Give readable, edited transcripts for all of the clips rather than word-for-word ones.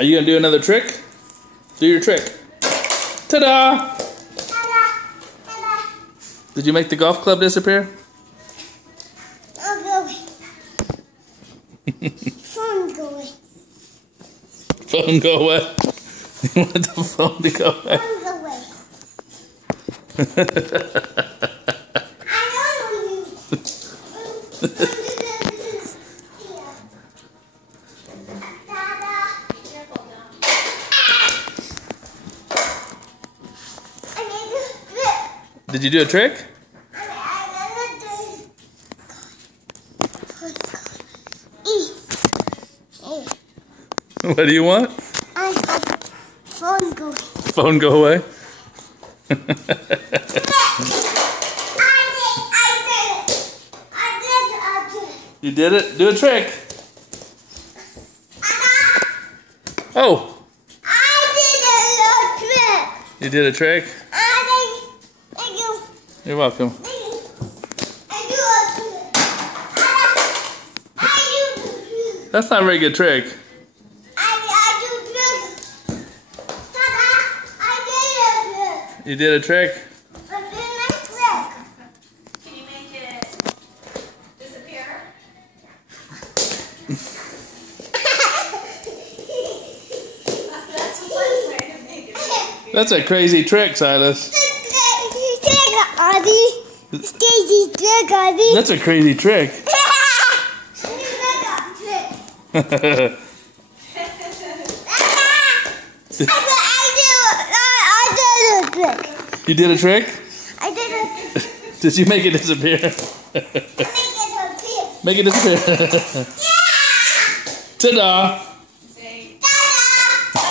Are you gonna do another trick? Do your trick. Ta-da! Did you make the golf club disappear? I'll go away. Phone go away. Phone go away? You want the phone to go away? Phone go away. I don't know you. Did you do a trick? What do you want? Phone go away. Phone go away? I did it. You did it? Do a trick. Oh! I did a little trick. You did a trick? Thank you. You're welcome. That's not a very good trick. You did a trick? I did a trick. Can you make it disappear? That's one way to make it disappear. That's a crazy trick, Silas. That's a crazy trick. You did a trick? I did a trick. Did you make it disappear? Make it disappear. Ta-da! Say Ta-da!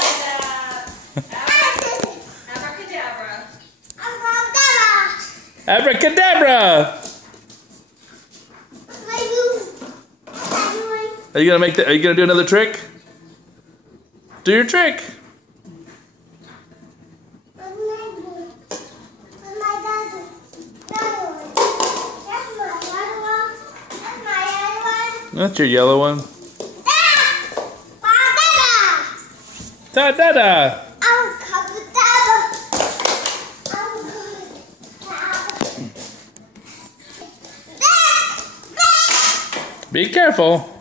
abracadabra. Abracadabra! Are you gonna do another trick? Do your trick. That's your yellow one. Ta-da-da! Be careful.